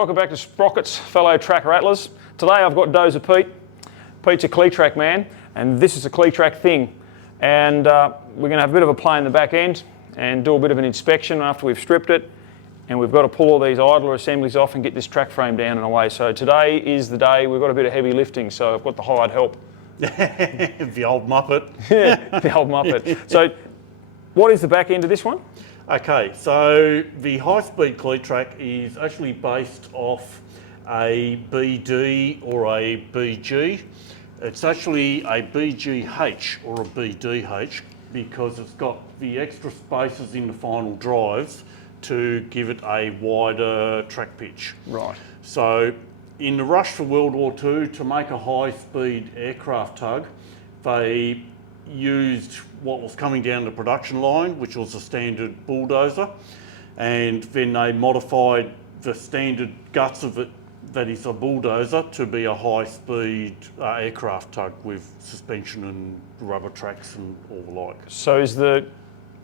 welcome back to Sprockets, fellow track rattlers. Today I've got Dozer Pete. Pete's a Cletrac man, and this is a Cletrac thing. And we're going to have a bit of a play in the back end and do a bit of an inspection after we've stripped it. And we've got to pull all these idler assemblies off and get this track frame down and away. So today is the day. We've got a bit of heavy lifting, so I've got the hired help. The old Muppet. Yeah, the old Muppet. So what is the back end of this one? Okay, so the high-speed Cletrac is actually based off a BD or a BG. It's actually a BGH or a BDH because it's got the extra spaces in the final drives to give it a wider track pitch. Right. So in the rush for World War II, to make a high-speed aircraft tug, they used what was coming down the production line, which was a standard bulldozer, and then they modified the standard guts of it, that is a bulldozer, to be a high-speed aircraft tug with suspension and rubber tracks and all the like. So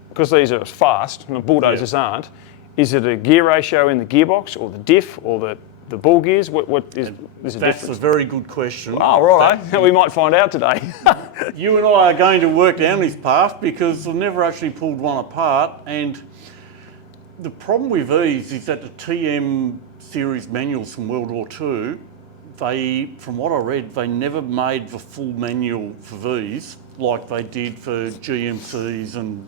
because these are fast and the bulldozers aren't, is it a gear ratio in the gearbox or the diff or the ball gears? What is a difference? That's a very good question. Oh, right. We might find out today. You and I are going to work down this path because we've never actually pulled one apart. And the problem with these is that the TM series manuals from World War II, from what I read, they never made the full manual for these like they did for GMCs and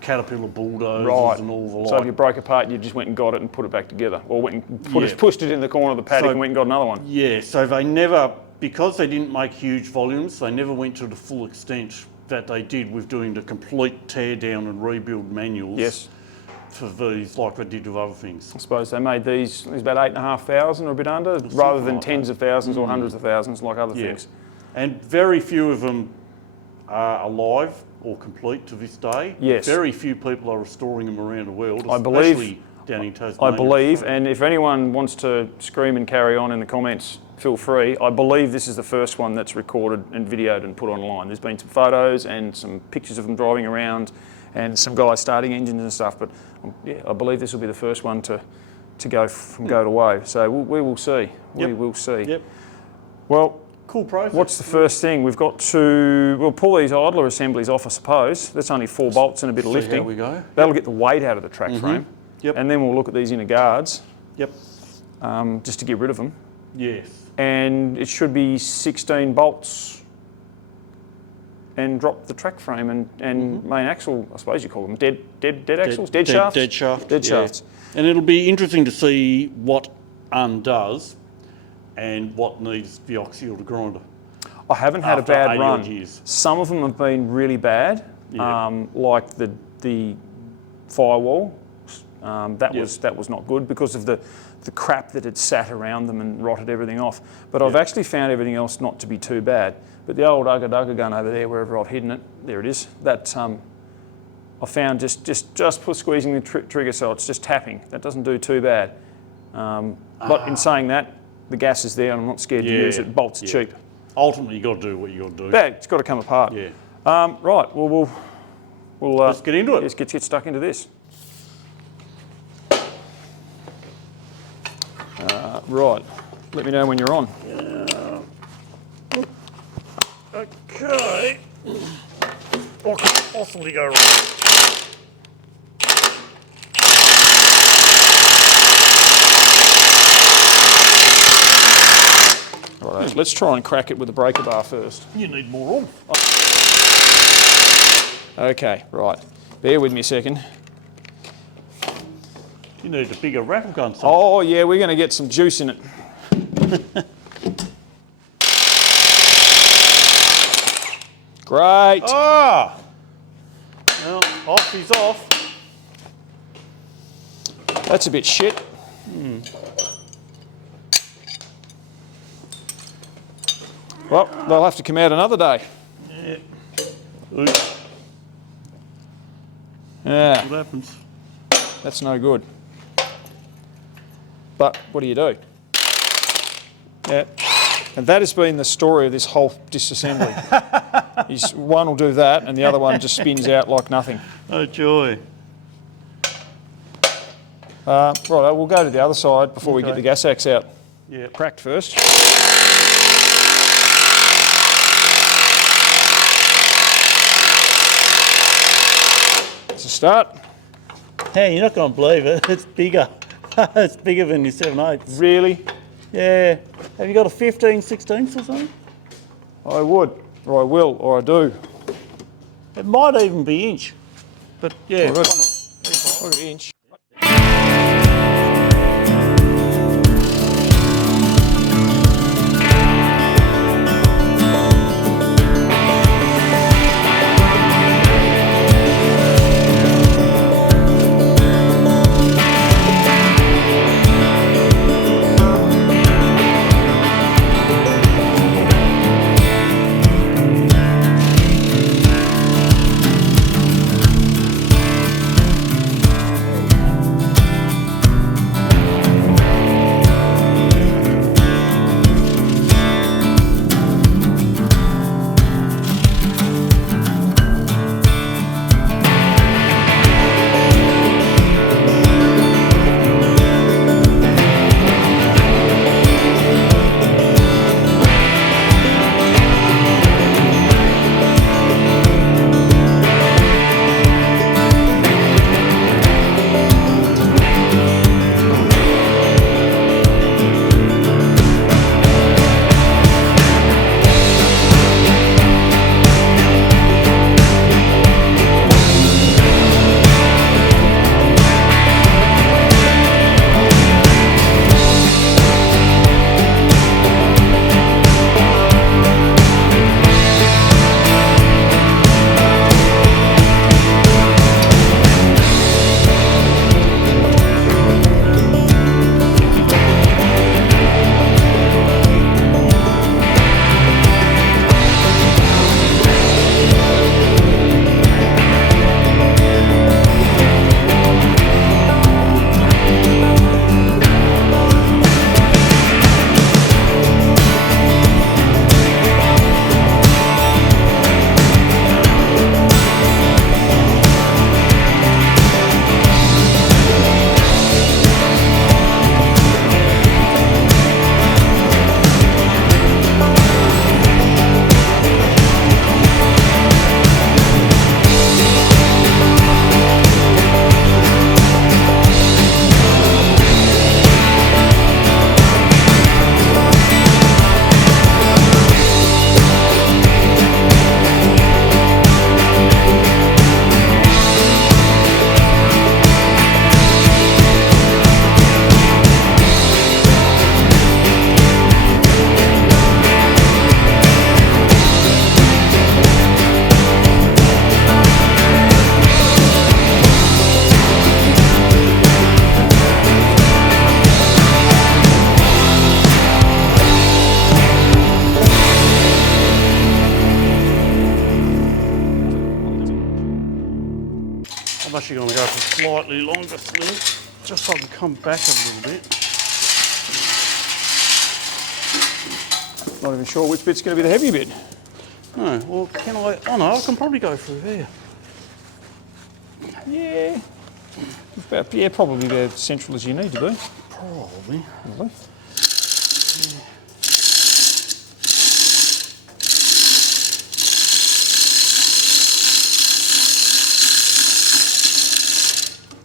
Caterpillar bulldozers and all the like. So if you broke apart, you just went and got it and put it back together, or went and pushed it in the corner of the paddock and went and got another one. Yeah, so they never, because they didn't make huge volumes, they never went to the full extent that they did with doing the complete tear down and rebuild manuals for these, like they did with other things. I suppose they made these about 8,500 or a bit under, rather than tens of thousands or hundreds of thousands like other things. And very few of them are alive or complete to this day. Yes. Very few people are restoring them around the world, especially down in Tasmania. I believe, and if anyone wants to scream and carry on in the comments, feel free. I believe this is the first one that's recorded and videoed and put online. There's been some photos and some pictures of them driving around and some guys starting engines and stuff, but yeah, I believe this will be the first one to go from go to woe. So we will see. We will see. Yep. Well, cool process. What's the first thing? We'll pull these idler assemblies off, I suppose. That's only 4 bolts and a bit of lifting. How we go. That'll get the weight out of the track frame. Yep. And then we'll look at these inner guards. Yep. Just to get rid of them. Yes. And it should be 16 bolts and drop the track frame and main axle, I suppose you call them, dead axles? Dead shafts? Dead shaft. Dead shafts. And it'll be interesting to see what undoes and what needs the oxy or the grinder. I haven't had a bad run. Years. Some of them have been really bad, like the firewall. That was not good because of the crap that had sat around them and rotted everything off. But I've actually found everything else not to be too bad. But the old Ugga gun over there, wherever I've hidden it, there it is. That I found just squeezing the trigger, so it's just tapping. That doesn't do too bad. But in saying that, the gas is there and I'm not scared to use it. Bolts are cheap. Ultimately, you got to do what you got to do. Yeah, it's got to come apart. Yeah. Right. Well, we'll let's get into it. Let's get stuck into this. Right. Let me know when you're on. Okay. What could possibly go wrong? Right, let's try and crack it with the breaker bar first. You need more oomph. Okay, right. Bear with me a second. You need a bigger rattle gun. Oh yeah, we're going to get some juice in it. Great. Ah! Well, off is off. That's a bit shit. Well, they'll have to come out another day. Yeah. Yeah. What happens? That's no good. But what do you do? Yeah. And that has been the story of this whole disassembly. One will do that and the other one just spins out like nothing. Oh joy. Right, we'll go to the other side before we get the gas axe out. Yeah. Cracked first. It's a start. Hey, you're not going to believe it. It's bigger. It's bigger than your 7/8. Really? Yeah. Have you got a 15/16 or something? I would, or I will, or I do. It might even be inch. But yeah. Look at the inch. I'm actually going to go for slightly longer sling, just so I can come back a little bit. Not even sure which bit's going to be the heavy bit. No, well, can I? Oh no, I can probably go through there. Yeah. Probably about central as you need to be. Probably. Probably.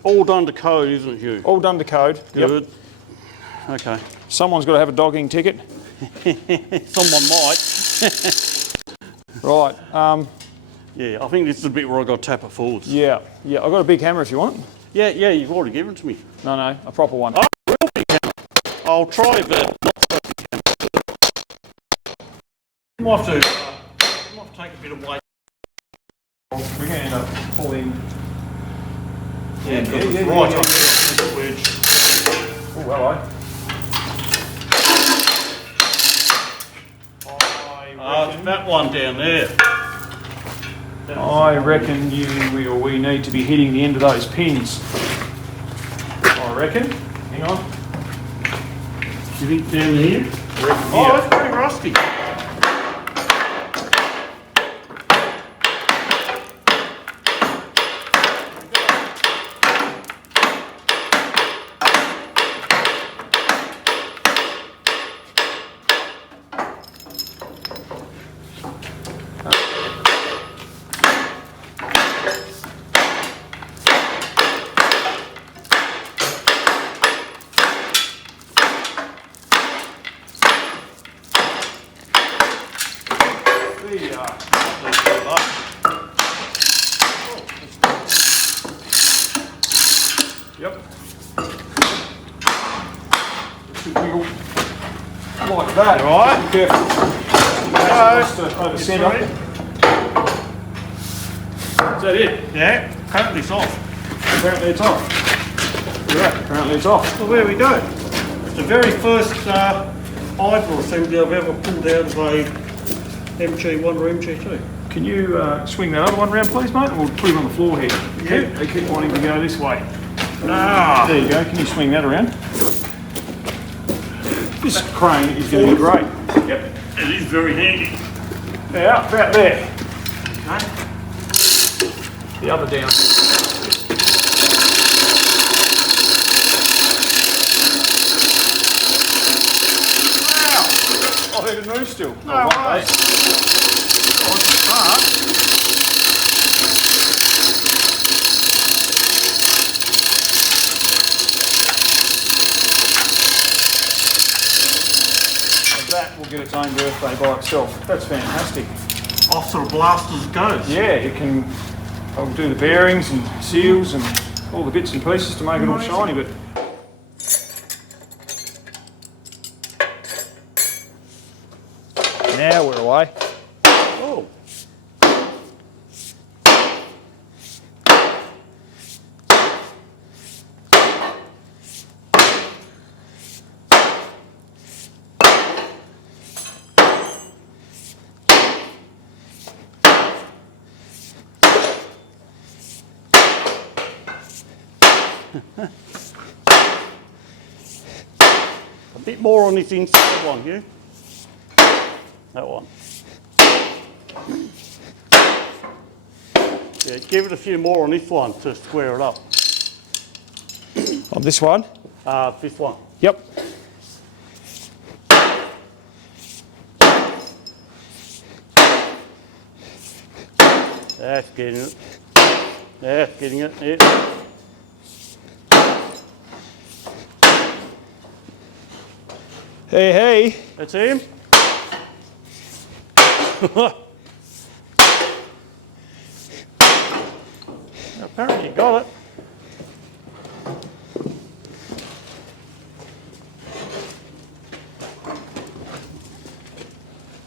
All done to code, isn't it, Hugh? All done to code. Good. Yep. Okay. Someone's got to have a dogging ticket. Someone might. Right. Yeah, I think this is the bit where I got to tap it forwards. Yeah. I've got a big hammer if you want. Yeah, you've already given it to me. No, a proper one. Oh, real big hammer. I'll try, but not so big hammer. I might have to take a bit of weight. We're going to end up pulling. Yeah, right up the wedge. Oh, hello. It's that one down there. I reckon we need to be hitting the end of those pins. I reckon. Hang on. Do you think down here? Oh, it's pretty rusty. There you are. Yep. Should wiggle like that. All right. Be careful. Over centre. Is that it? Yeah, apparently it's off. Apparently it's off. Yeah, apparently it's off. Well, there we go. It's the very first idler assembly I've ever pulled out of a MG1 or MG2. Can you swing that other one round, please, mate? And we'll put him on the floor here. Yeah. They keep wanting to go this way. Ah, There you go. Can you swing that around? This crane is going to be great. Yep. it is very handy. Now, about there. Okay. The other down. Wow! Oh, they didn't move still. No way. That will get its own birthday by itself. That's fantastic. Off to the blasters it goes. Yeah, it can. I'll do the bearings and seals and all the bits and pieces to make it all shiny. But now we're away. Oh. A bit more on this inside one, Hugh. That one. Yeah, give it a few more on this one to square it up. On this one? This one. Yep. That's getting it. That's getting it. Yeah. Hey, hey. That's him. Apparently you got it.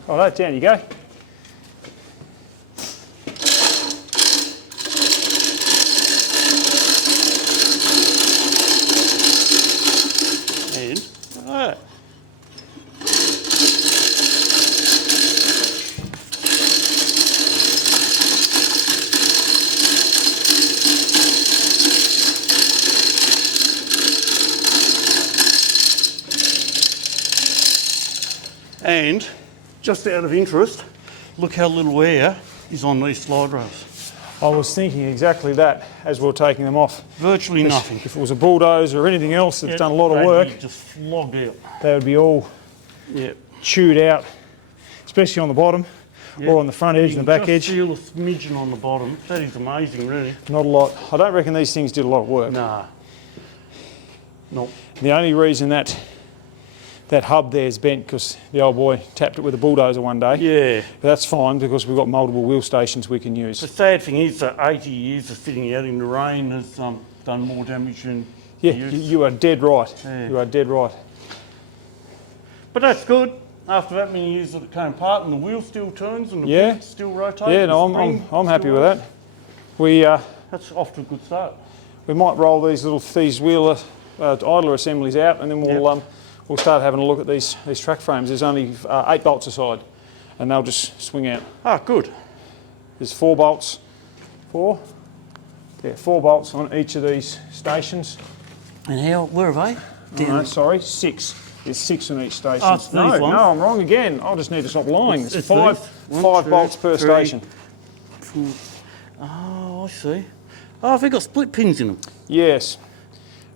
Righto, down you go. And alright. And just out of interest, look how little air is on these slide rails. I was thinking exactly that as we were taking them off. Virtually nothing. If it was a bulldozer or anything else that's Yeah, done a lot of they'd work, be just flogged out. they would be all Yeah. chewed out, especially on the bottom or on the front edge and the back edge. Feel a smidgen on the bottom. That is amazing, really. Not a lot. I don't reckon these things did a lot of work. Nah. Nope. The only reason that hub there is bent because the old boy tapped it with a bulldozer one day. Yeah. But that's fine because we've got multiple wheel stations we can use. The sad thing is that 80 years of sitting out in the rain has done more damage than Yeah, use. you are dead right. Yeah. You are dead right. But that's good. After that many years that it came apart and the wheel still turns and the Yeah. bit still rotates. Yeah, and no, the spring I'm happy still with works. that. We That's off to a good start. we might roll these wheel idler assemblies out, and then we'll start having a look at these track frames. There's only 8 bolts aside, and they'll just swing out. Ah, good. There's 4 bolts. 4 bolts on each of these stations. And where are they? No, sorry, 6. There's 6 on each station. Oh, it's these no, ones? no, I'm wrong again. I'll just need to stop lying. There's It's 5 these. 1, 2, bolts per 3. station. Oh, I see. Oh, have they got split pins in them? Yes.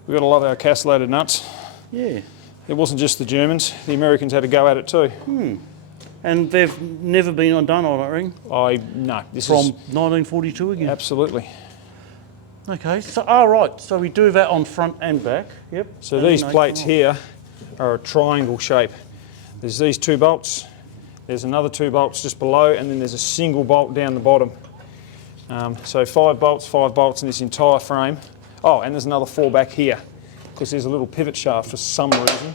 We've got to love our castellated nuts. Yeah. It wasn't just the Germans. The Americans had to go at it too. And they've never been undone, I don't reckon. No, this From is 1942 again. absolutely. Okay, so right, so we do that on front and back. Yep. So And these then they plates come here are a triangle shape. There's these 2 bolts, There's another 2 bolts just below, and then there's a single bolt down the bottom. So 5 bolts in this entire frame. Oh, and there's another 4 back here, because there's a little pivot shaft for some reason.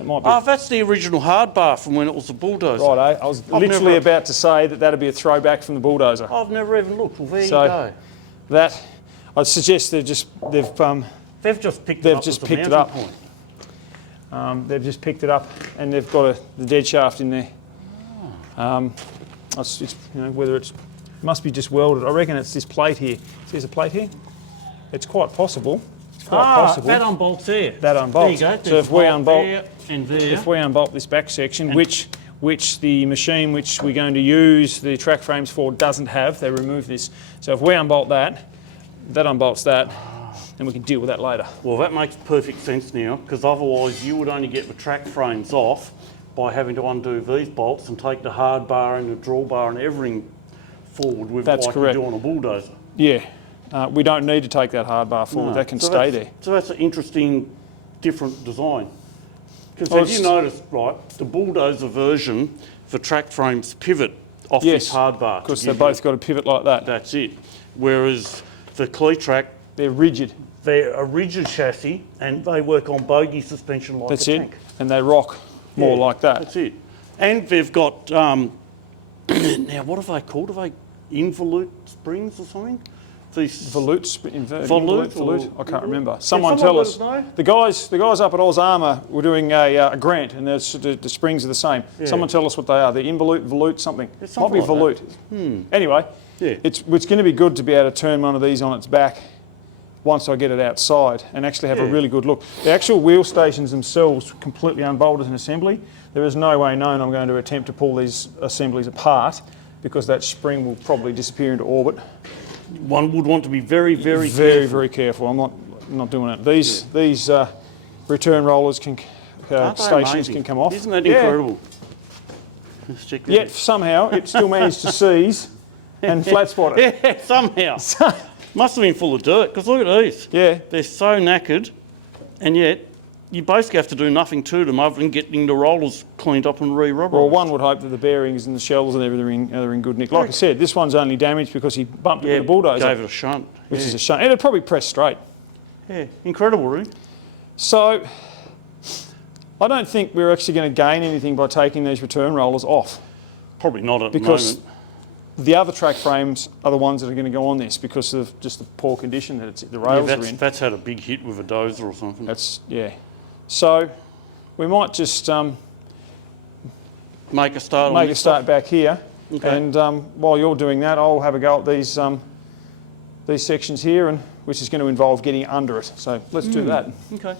It might be. Oh, that's the original hard bar from when it was a bulldozer. Right, I was literally about to say that that'd be a throwback from the bulldozer. I've never even looked. Well, there you So go. that, I'd suggest they've just just picked it up. just picked it up. Point. They've just picked it up, and they've got the dead shaft in there. It's, you know, whether it must be just welded. I reckon it's this plate here. See, there's a plate here. It's quite possible. It's quite possible. That unbolts there. That unbolts. There you go. So if we unbolt there and there. if we unbolt this back section, which the machine which we're going to use the track frames for doesn't have, they remove this. So if we unbolt that, that unbolts that, and we can deal with that later. Well, that makes perfect sense now, because otherwise you would only get the track frames off by having to undo these bolts and take the hard bar and the drawbar and everything forward with That's like correct. you do on a bulldozer. Yeah, we don't need to take that hard bar forward. No. That can So stay that's- there. So that's an interesting, different design. Because Well, have you noticed, right, the bulldozer version, the track frames pivot off this hard bar. to because they've give both you- got a pivot like that. That's it. Whereas the Cletrac, They're rigid. they're a rigid chassis and they work on bogie suspension like That's a it. tank. And they rock more Yeah, like that. That's it. And they've got, now what are they called? Are they involute springs or something? These Volute, Volute I can't remember. someone Someone tell let us. us know? The guys up at Oz Armour were doing a grant, and the springs are the same. Yeah. Someone tell us what they are. They're involute, volute, something. It's Might be something like volute. Anyway, Yeah. it's going to be good to be able to turn one of these on its back once I get it outside and actually have a Yeah. really good look. The actual wheel stations themselves completely unbolted in assembly. There is no way known I'm going to attempt to pull these assemblies apart, because that spring will probably disappear into orbit. One would want to be very, very Very, careful. very careful. I'm not doing it. These return rollers Aren't they stations amazing? can come off. Isn't that Yeah. incredible? Let's check that Yet somehow it still managed to seize and flat spot it. Yeah, somehow. Must have been full of dirt, because look at these. Yeah. They're so knackered, and yet you basically have to do nothing to them other than getting the rollers cleaned up and re-rubberised. Well, one would hope that the bearings and the shells and everything are in good nick. Like I said, this one's only damaged because he bumped it with a bulldozer, gave it a shunt. which is a shame. And it'd probably press straight. Yeah, incredible, really. So I don't think we're actually going to gain anything by taking these return rollers off, Probably not at because the moment. the other track frames are the ones that are going to go on this because of just the poor condition that the rails are in. That's had a big hit with a dozer or something. That's, yeah. So we might just Make a start on make a this start back here, Okay. and while you're doing that, I'll have a go at these sections here, and which is going to involve getting under it. So let's do that. stuff. Okay.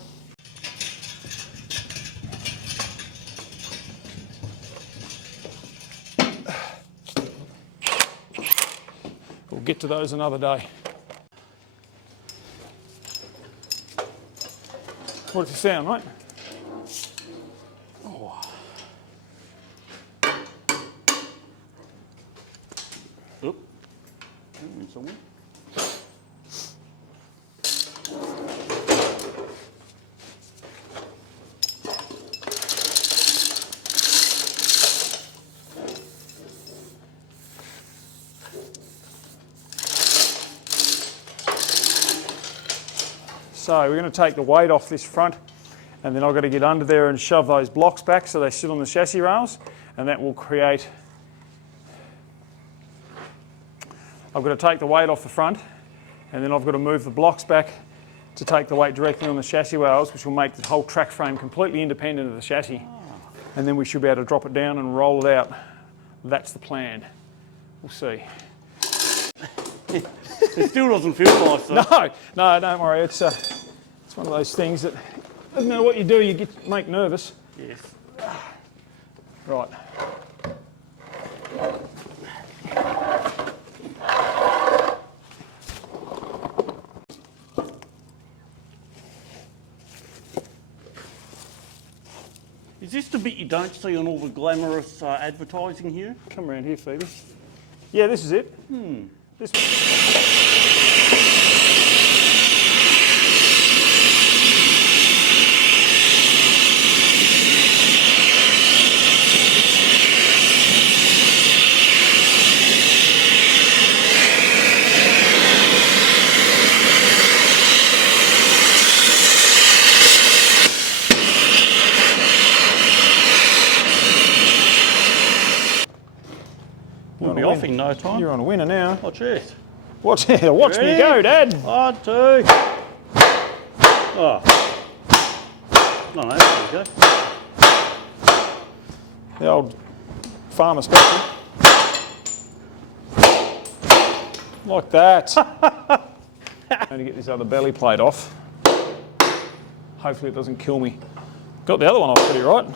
We'll get to those another day. What have you found, mate? Oop. In somewhere. So we're going to take the weight off this front, and then I've got to get under there and shove those blocks back so they sit on the chassis rails, and that will create... I've got to take the weight off the front, and then I've got to move the blocks back to take the weight directly on the chassis rails, which will make the whole track frame completely independent of the chassis. And then we should be able to drop it down and roll it out. That's the plan. We'll see. It still doesn't feel nice though. No, don't worry. It's one of those things that doesn't matter what you do, you make nervous. Yes. Right. Is this the bit you don't see on all the glamorous advertising here? Come around here, Phoebe. Yeah, this is it. This. We'll be off in no time. You're on a winner now. Watch this. Watch me go, Dad. 1, 2. Oh. No, there we go. The old farmer special. Like that. I'm going to get this other belly plate off. Hopefully it doesn't kill me. Got the other one off pretty right.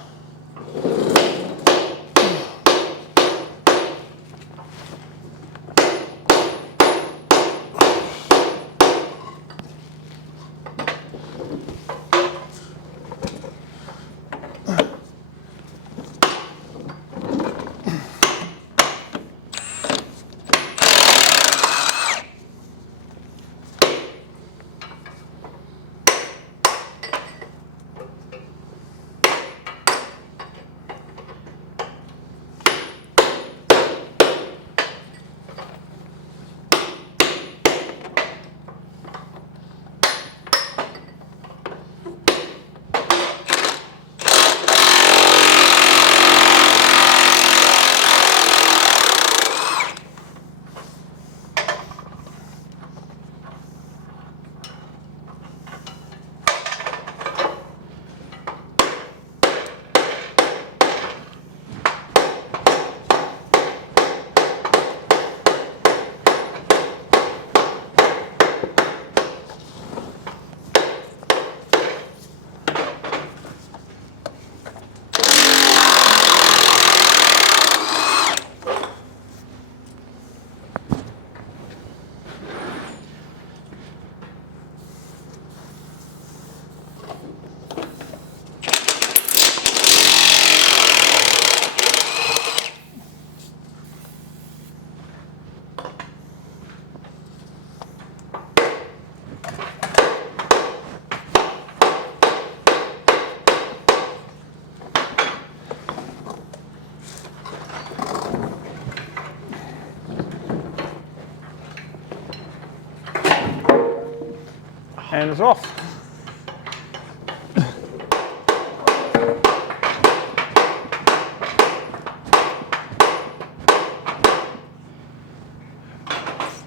And it's off.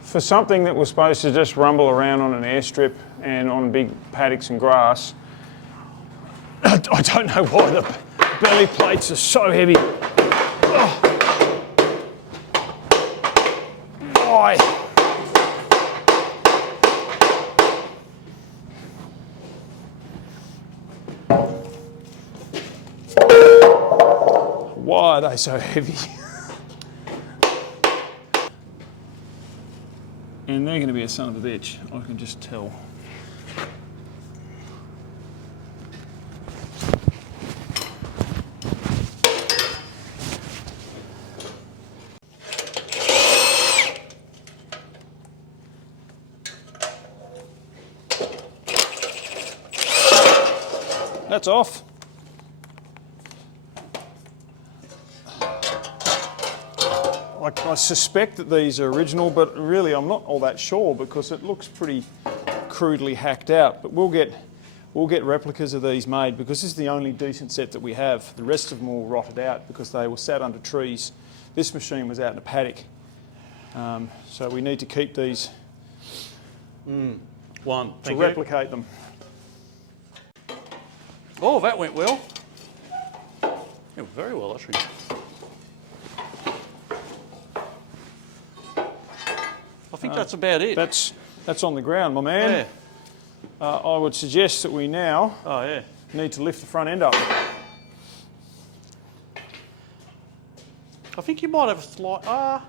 For something that was supposed to just rumble around on an airstrip and on big paddocks and grass, I don't know why the belly plates are so heavy. Oh. Why? Why are they so heavy? And they're going to be a son of a bitch, I can just tell. That's off. I suspect that these are original, but really I'm not all that sure because it looks pretty crudely hacked out. But we'll get replicas of these made because this is the only decent set that we have. The rest of them all rotted out because they were sat under trees. This machine was out in a paddock. So we need to keep these to replicate them. Oh, that went well. Yeah, very well actually. I think that's about it. That's on the ground, my man. Yeah. I would suggest that we now need to lift the front end up. I think you might have a slight... I've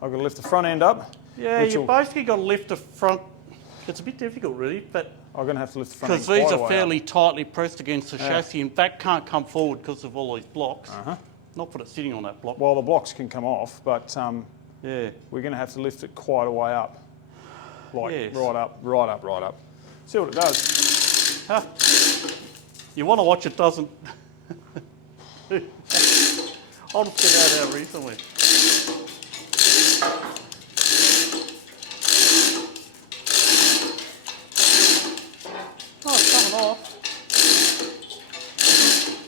got to lift the front end up. Yeah, you basically got to lift the front... It's a bit difficult really, but... I'm going to have to lift the front end because these are fairly tightly pressed against the chassis and that can't come forward because of all these blocks. Not for it sitting on that block. Well, the blocks can come off, but yeah, we're going to have to lift it quite a way up. Like right up. See what it does. Huh. You want to watch it doesn't... I'll just get that out recently. Oh, it's coming off.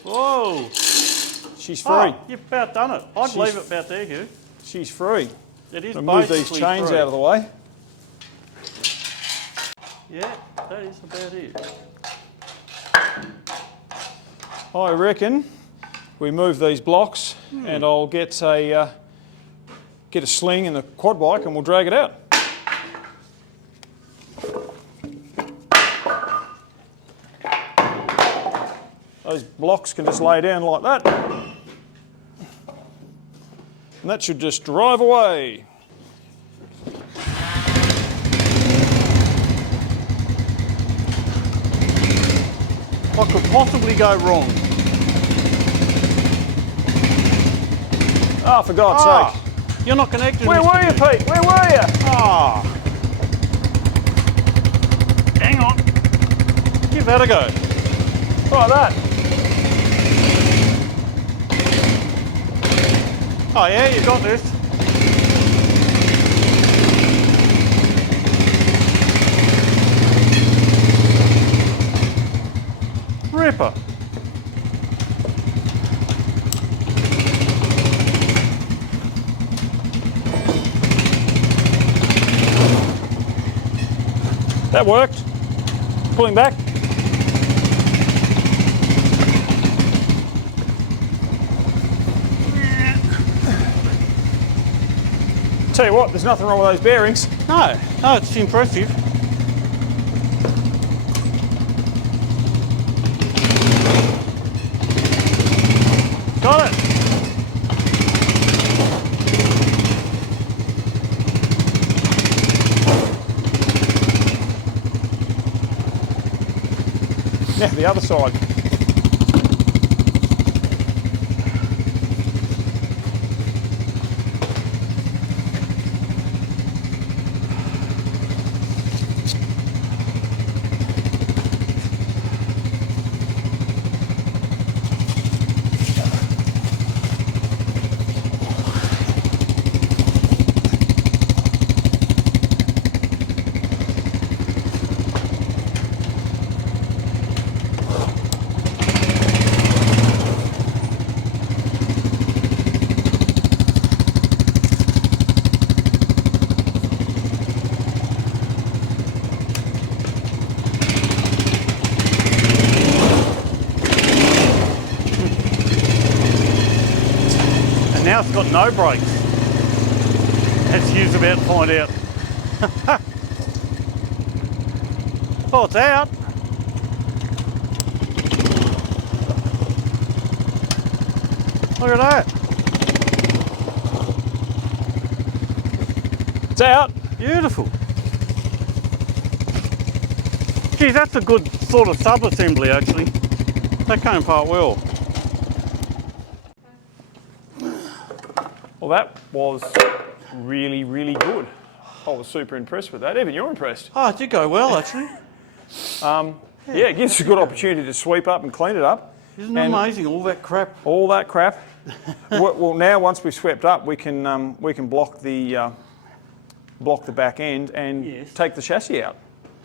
Whoa. She's free. Oh, you've about done it. I'd leave it about there, Hugh. she's free. It is I'll move these basically chains free. out of the way. Yeah, that is about it. I reckon we move these blocks and I'll get a sling in the quad bike and we'll drag it out. Those blocks can just lay down like that. And that should just drive away. What could possibly go wrong? Oh, for God's sake. You're not connected. Where were you, Pete? Where were you? Ah. Hang on. Give that a go. Like that. Oh yeah, you got this. Ripper. That worked. Pulling back. Tell you what, there's nothing wrong with those bearings. No, it's impressive. Got it. Now the other side. Now it's got no brakes. As you're about to find out. Oh, it's out. Look at that. It's out. Beautiful. Geez, that's a good sort of sub-assembly actually. That came apart well. Well, that was really, really good. I was super impressed with that. Even you're impressed. Oh, it did go well actually. Yeah, it gives us a good opportunity to sweep up and clean it up. Isn't it amazing, all that crap? All that crap. Well, now once we've swept up, we can block the back end and take the chassis out.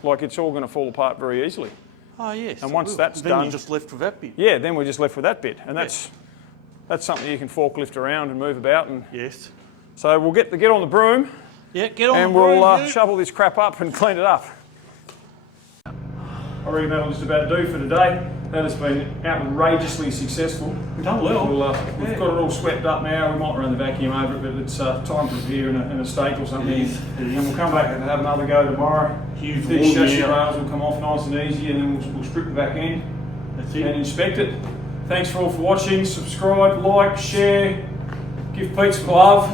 Like it's all going to fall apart very easily. Oh yes. And once that's then done, you're just left with that bit. Yeah, then we're just left with that bit, and that's something you can forklift around and move about. And yes. so we'll get on the broom. Yeah, get on and the broom. we'll shovel this crap up and clean it up. I reckon that'll just about do for today. That has been outrageously successful. We've done well. We've got it all swept up now. We might run the vacuum over it, but it's time for it here in a stake or something. It is. And we'll come back and have another go tomorrow. Huge These chassis rails will come off nice and easy, and then we'll strip the back end and inspect it. Thanks for all for watching. Subscribe, like, share, give Pete some love.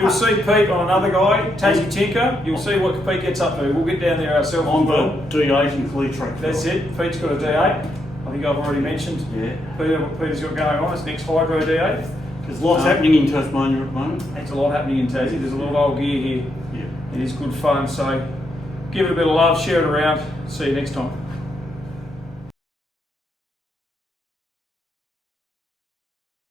You'll see Pete on another guy, Tassie Tinker. You'll see what Pete gets up to. We'll get down there ourselves. I'm got a D8 in Cletrac. That's it. Pete's got a D8. I think I've already mentioned. Yeah. What Peter's got going on. It's next hydro D8. There's lots happening in Tasmania at the moment. There's a lot happening in Tassie. There's a lot of old gear here. Yeah. It is good fun. So give it a bit of love, share it around. See you next time.